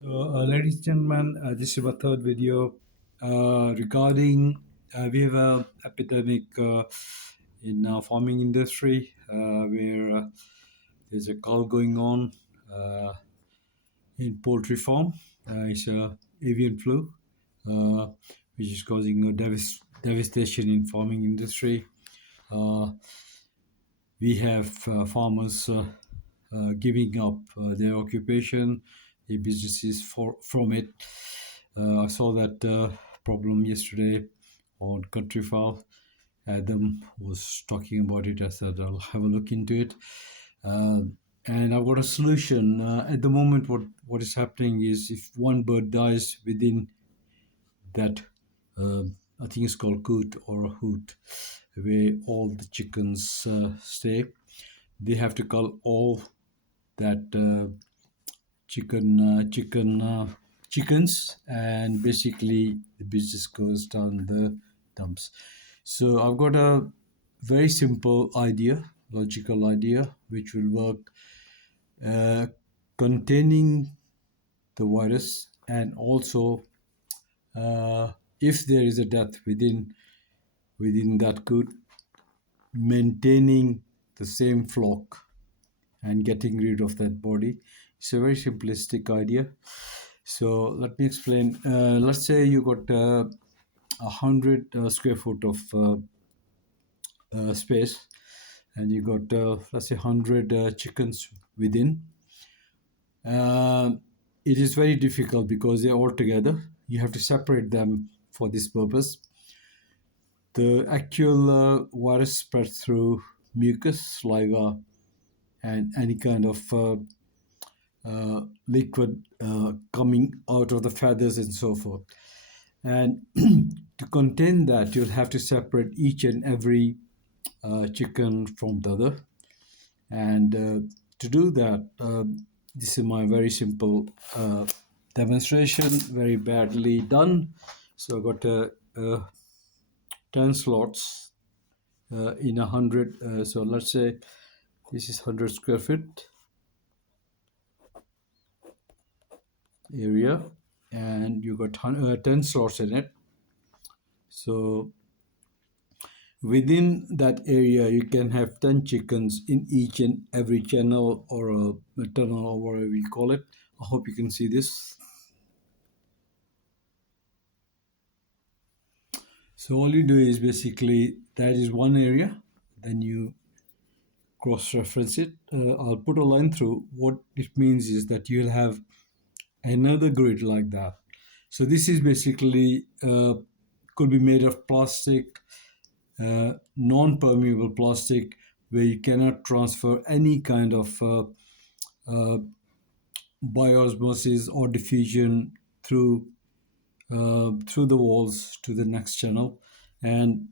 Ladies and gentlemen, this is our third video regarding we have a epidemic in farming industry where there's a cull going on uh, in poultry farm. It's a avian flu, uh, which is causing a devastation in farming industry. Uh, we have farmers giving up their occupation, their businesses from it. I saw that problem yesterday on Country File. Adam was talking about it. I said I'll have a look into it, uh, and I've got a solution. At the moment, what is happening is if one bird dies within that, uh, I think it's called coot or a hoot, where all the chickens stay. They have to cull all that chickens, and basically the business goes down the dumps. So I've got a very simple idea, logical idea, which will work, uh, containing the virus, and also if there is a death within that coot, maintaining the same flock and getting rid of that body. It's a very simplistic idea. So let me explain. Let's say you got 100 square foot of space, and you got let's say 100 chickens within. Uh, it is very difficult because they're all together. You have to separate them for this purpose. The actual virus spreads through mucus, saliva, and any kind of liquid coming out of the feathers and so forth. And to contain that, you'll have to separate each and every chicken from the other. And to do that, this is my very simple demonstration, very badly done. So I got 10 slots in 100. So let's say this is 100 square feet area, and you got 10 slots in it. So within that area, you can have 10 chickens in each and every channel or a tunnel or whatever you call it. I hope you can see this. So all you do is basically that is one area, then you cross-reference it. I'll put a line through. What it means is that you'll have another grid like that. So this is basically could be made of plastic, non-permeable plastic, where you cannot transfer any kind of uh, bioosmosis or diffusion through the walls to the next channel, and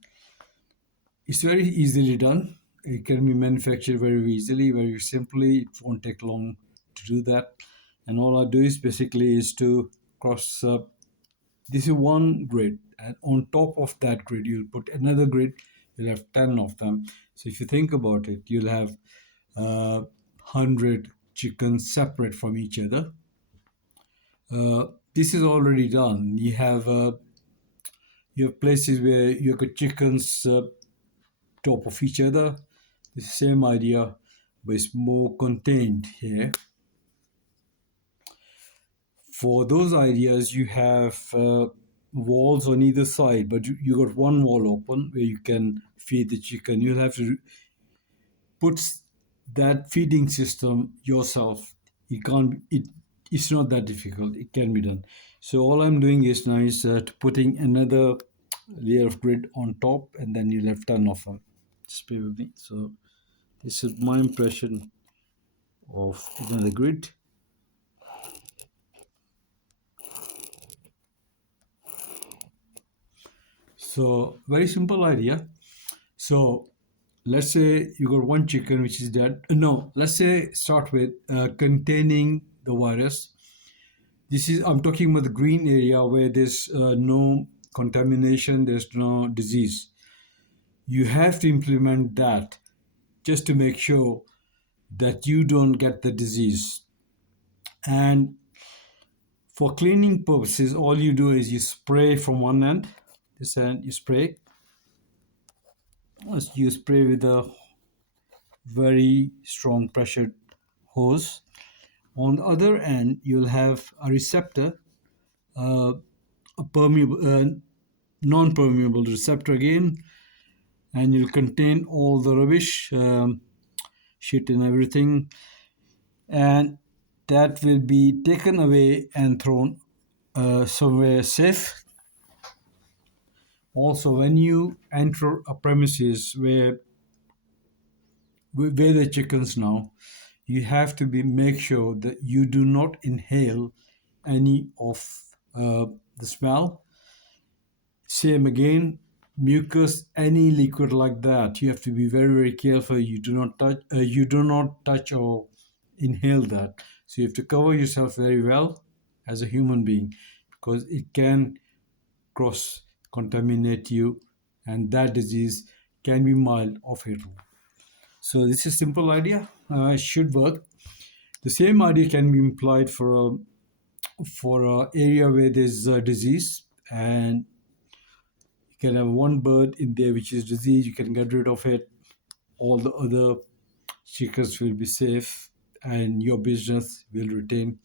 it's very easily done. It can be manufactured very easily, very simply. It won't take long to do that. And all I do is basically is to cross up. This is one grid, and on top of that grid, you'll put another grid. You'll have 10 of them. So if you think about it, you'll have 100 chickens separate from each other. This is already done. You have places where you got chickens top of each other. The same idea, but it's more contained here. For those ideas, you have walls on either side, but you got one wall open where you can feed the chicken. You'll have to put that feeding system yourself. You can't. It's not that difficult. It can be done. So all I'm doing is now is putting another layer of grid on top, and then you left turn off. Just bear with me. So this is my impression of another grid. So very simple idea. So let's say you got one chicken which is dead. No, let's say start with containing the virus. This is, I'm talking about the green area where there's no contamination, there's no disease. You have to implement that just to make sure that you don't get the disease. And For cleaning purposes, all you do is you spray from one end. This end you spray. You spray with a very strong pressured hose. On the other end, you'll have a receptor, uh, a non-permeable receptor again, and you'll contain all the rubbish, shit and everything, and that will be taken away and thrown somewhere safe. Also, when you enter a premises where the chickens now, you have to be make sure that you do not inhale any of the smell. Same again, mucus, any liquid like that. You have to be very very careful. You do not touch. You do not touch or inhale that. So you have to cover yourself very well as a human being, because it can cross contaminate you, and that disease can be mild or fatal. So this is a simple idea. It should work. The same idea can be employed for a area where there's a disease, and you can have one bird in there which is disease. You can get rid of it. All the other chickens will be safe, and your business will retain.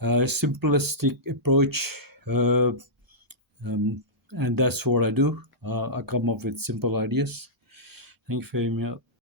A simplistic approach, and that's what I do. I come up with simple ideas. Thank you very much.